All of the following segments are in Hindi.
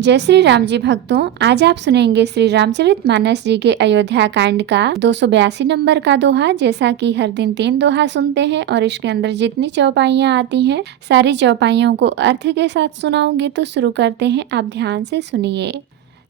जय श्री राम जी भक्तों, आज आप सुनेंगे श्री रामचरितमानस जी के अयोध्या कांड का 282 नंबर का दोहा। जैसा कि हर दिन 3 दोहा सुनते हैं और इसके अंदर जितनी चौपाइयाँ आती हैं सारी चौपाइयों को अर्थ के साथ सुनाऊंगी। तो शुरू करते हैं, आप ध्यान से सुनिए।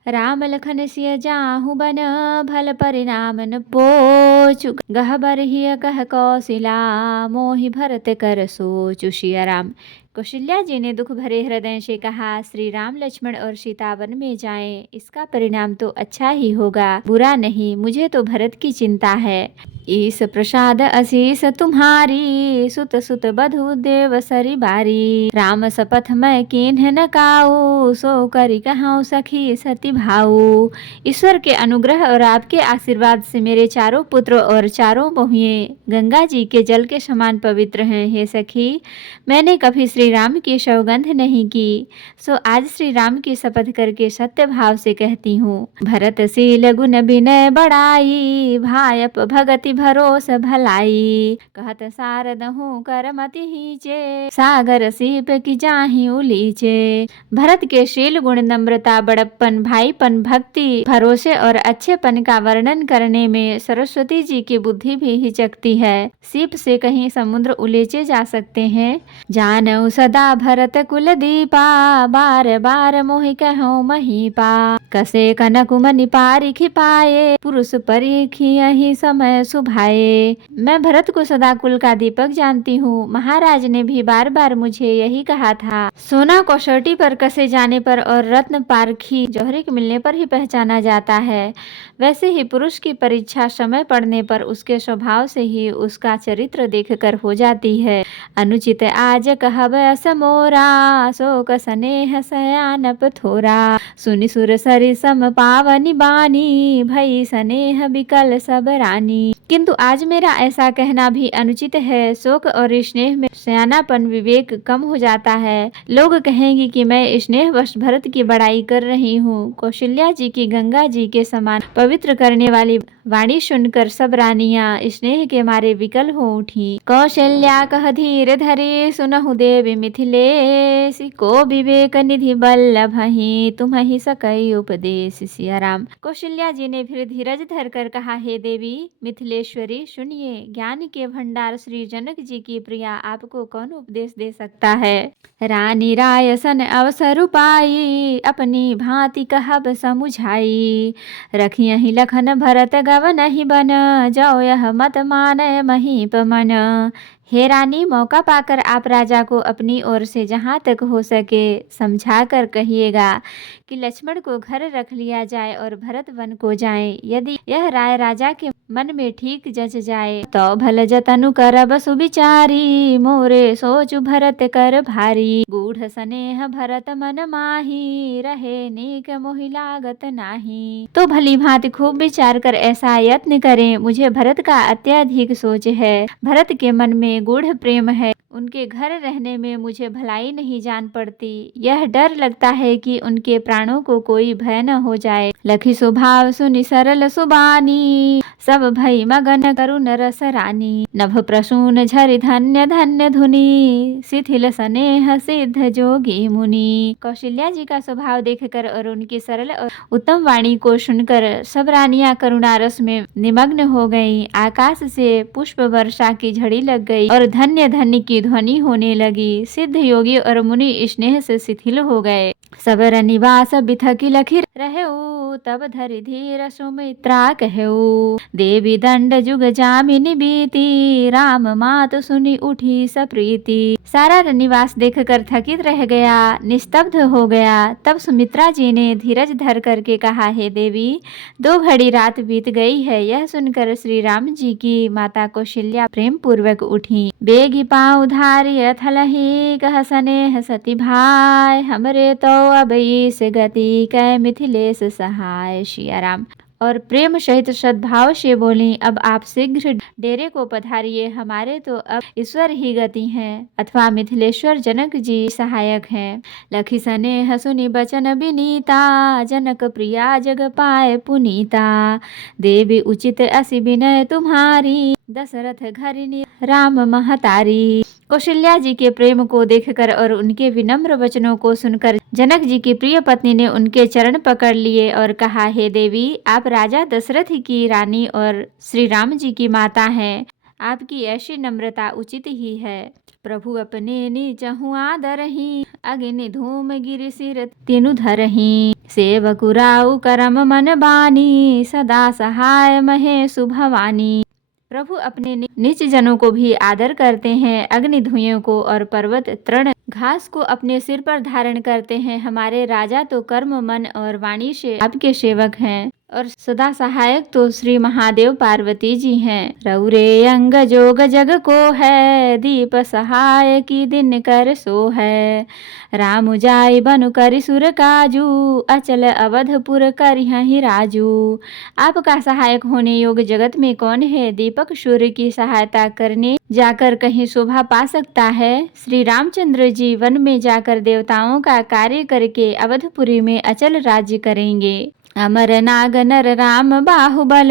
राम लखन सिय जाहु बन, भल परिणाम न पोचु। गहबर हिय कह कौशिला, मोहि भरत कर सोचु। सिया राम। कौशल्या जी ने दुख भरे हृदय से कहा, श्री राम लक्ष्मण और सीता वन में जाएं, इसका परिणाम तो अच्छा ही होगा, बुरा नहीं। मुझे तो भरत की चिंता है। ईस प्रसाद असीस तुम्हारी, सुत सुत बधु देव सरी बारी। राम सपथ मैं कीन्ह न काऊ, सो करी कहाऊं सखी सती भाऊ। ईश्वर के अनुग्रह और आपके आशीर्वाद से मेरे चारों पुत्र और चारों बहुएं गंगा जी के जल के समान पवित्र हैं। हे सखी, मैंने कभी श्री राम की सौगंध नहीं की, सो आज श्री राम की शपथ करके सत्य भाव से कहती हूँ। भरत शील गुण विनय बड़ाई, भायप भगति भरोस भलाई। कहत सारद हूँ करमति हीचे, सागर सीप की जाहि उलीचे। भरत के शील गुण, नम्रता, बड़प्पन, भाईपन, भक्ति, भरोसे और अच्छेपन का वर्णन करने में सरस्वती जी की बुद्धि भी हिचकती है। सीप से कहीं समुद्र उलीचे जा सकते हैं। जानऊ सदा भरत कुल दीपा, बार बार मोहि कहूँ महीपा। कसे कनक मनि पारिखि पाए, पुरुष परीखियहि समय सुभाए। मैं भरत को सदा कुल का दीपक जानती हूँ। महाराज ने भी बार बार मुझे यही कहा था। सोना कसौटी पर कसे जाने पर और रत्न पारखी जौहरी के मिलने पर ही पहचाना जाता है, वैसे ही पुरुष की परीक्षा समय पड़ने पर उसके स्वभाव से ही उसका चरित्र देखकर हो जाती है। अनुचित आज कहब समोरा, शोक स्नेह सयानप थोरा। सुनि सुर सरि सम पावनी बानी, भई स्नेह बिकल सब रानी। किंतु आज मेरा ऐसा कहना भी अनुचित है। शोक और स्नेह में सयानापन विवेक कम हो जाता है। लोग कहेंगे कि मैं स्नेहवश भरत की बड़ाई कर रही हूँ। कौशल्या जी की गंगा जी के समान पवित्र करने वाली वाणी सुनकर सब रानियां स्नेह के मारे विकल हो उठी। कौशल्या कह धीर धरे, सुनहु देवी मिथिलेश। को विवेक निधि बल्लभहि, तुम्हि सकई उपदेश। सिया राम। कौशल्या जी ने फिर धीरज धर कर कहा, हे देवी मिथिलेश्वरी, सुनिए। ज्ञान के भंडार श्री जनक जी की प्रिया, आपको कौन उपदेश दे सकता है। रानी राय सन अवसर पाई, अपनी भांति कहब समुझाई। रखियहि लखन भरत गवनहि बन, जाओ यह मत मानय महीप मन। हे रानी, मौका पाकर आप राजा को अपनी ओर से जहाँ तक हो सके समझा कर कहिएगा कि लक्ष्मण को घर रख लिया जाए और भरत वन को जाएं। यदि यह राय राजा के मन में ठीक जच जाए तो भल जतनु करब सुविचारी, मोरे सोचु भरत कर भारी। गूढ़ स्नेह भरत मन माही, रहे नीक मोहि लागत नाही। तो भली भांति खूब विचार कर ऐसा यत्न करें। मुझे भरत का अत्यधिक सोच है। भरत के मन में गूढ़ प्रेम है। उनके घर रहने में मुझे भलाई नहीं जान पड़ती। यह डर लगता है कि उनके प्राणों को कोई भय न हो जाए। लखी स्वभाव सुनि सरल सुबानी, सब भई मगन करुण रस रानी। नभ प्रसून झरि धन्य धन्य धुनी, शिथिल स्नेह सिद्ध जोगी मुनि। कौशल्या जी का स्वभाव देखकर और उनकी सरल और उत्तम वाणी को सुनकर सब रानियां करुणा रस में निमग्न हो गईं। आकाश से पुष्प वर्षा की झड़ी लग गई और धन्य धन्य की ध्वनि होने लगी। सिद्ध योगी और मुनि स्नेह से शिथिल हो गए। सबर निवास बिथकी लखी रहऊ, तब धरि धीर सुमित्रा कहऊ। देवी दंड जुग जामिनी बीती, राम मात सुनी उठी सप्रीति। सारा निवास देखकर थकित रह गया, निस्तब्ध हो गया। तब सुमित्रा जी ने धीरज धर करके कहा, हे देवी, 2 घड़ी रात बीत गई है। यह सुनकर श्री राम जी की माता कौशल्या प्रेम पूर्वक उठी। बेगी पाँव धारिय थलहि, कह स्नेह सती भाई। हमरे तो अब इस गति, कै मिथिलेश सहाय। सिया राम। और प्रेम सहित सद्भाव से बोली, अब आप शीघ्र डेरे को पधारिए। हमारे तो अब ईश्वर ही गति हैं अथवा मिथिलेश्वर जनक जी सहायक हैं। लखी स्नेह सुनि बचन विनीता, जनक प्रिया जग पाए पुनीता। देवी उचित असी विनय तुम्हारी, दशरथ घरिनी राम महतारी। कौशल्या जी के प्रेम को देखकर और उनके विनम्र वचनों को सुनकर जनक जी की प्रिय पत्नी ने उनके चरण पकड़ लिए और कहा, हे देवी, आप राजा दशरथ की रानी और श्री राम जी की माता हैं। आपकी ऐसी नम्रता उचित ही है। प्रभु अपने नीचहु आदरही, अग्नि धूम गिरि सिर तेनु धरही। सेवकुराउ करम मन बानी, सदा सहाय महेशु भवानी। प्रभु अपने नीच जनों को भी आदर करते हैं, अग्नि धुइयों को और पर्वत तृण घास को अपने सिर पर धारण करते हैं। हमारे राजा तो कर्म मन और वाणी से आपके सेवक हैं और सदा सहायक तो श्री महादेव पार्वती जी हैं। रौरे अंग जोग जग को है, दीप सहाय की दिन कर सो है। राम जाय बनु करि सुर काजू, अचल अवधपुर करिहहि राजू। आपका सहायक होने योग जगत में कौन है? दीपक सूर्य की सहायता करने जाकर कहीं शोभा पा सकता है? श्री रामचंद्र जी वन में जाकर देवताओं का कार्य करके अवधपुरी में अचल राज्य करेंगे। अमर नाग नर राम बाहुबल,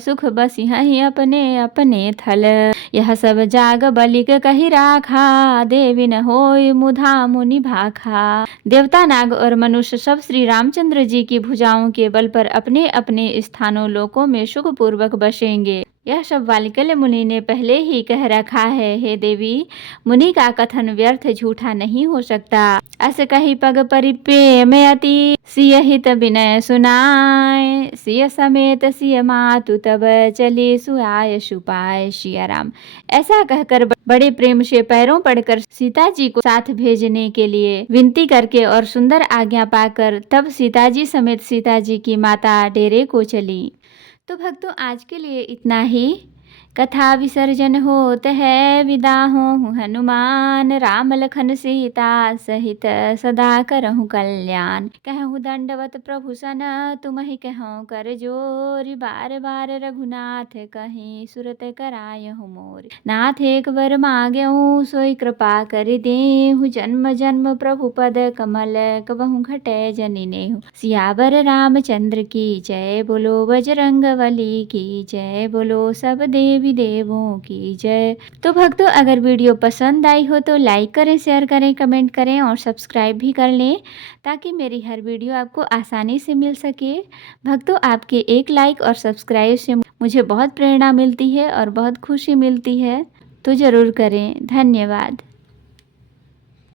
सुख बसिहहि अपने अपने थल। यह सब जाग बलिक कहि राखा, देवी न होय मुधा मुनि भाखा। देवता नाग और मनुष्य सब श्री रामचंद्र जी की भुजाओं के बल पर अपने अपने स्थानों लोकों में सुख पूर्वक बसेंगे। यह सब वाल्मीकि मुनि ने पहले ही कह रखा है। हे देवी, मुनि का कथन व्यर्थ झूठा नहीं हो सकता। अस कही पग परिप्रेम अति, सिय हित विनय सुनाय। सिय समेत सिय मातु तब चले सुआय सुपाय सिया राम। ऐसा कहकर बड़े प्रेम से पैरों पड़कर सीता जी को साथ भेजने के लिए विनती करके और सुंदर आज्ञा पाकर तब सीता जी समेत सीता जी की माता डेरे को चली। तो भक्तों, आज के लिए इतना ही। कथा विसर्जन होत है, विदा हों हनुमान। राम लखन सीता सहित सदा करहु कल्याण। कहूँ दंडवत प्रभु सन, तुमहि कहूँ कर जोरी। बार बार रघुनाथ कहीं, सुरत करायहु मोर। नाथ एक बर मांगेहूँ, सोई कृपा कर देहु। जन्म जन्म प्रभु पद कमल, कबहु घटै जनि नेहु। सियावर रामचंद्र की जय, बोलो बजरंगबली की जय, बोलो सब देवी देवों की जय। तो भक्तों, अगर वीडियो पसंद आई हो तो लाइक करें, शेयर करें, कमेंट करें और सब्सक्राइब भी कर लें, ताकि मेरी हर वीडियो आपको आसानी से मिल सके। भक्तों, आपके एक लाइक और सब्सक्राइब से मुझे बहुत प्रेरणा मिलती है और बहुत खुशी मिलती है, तो ज़रूर करें। धन्यवाद।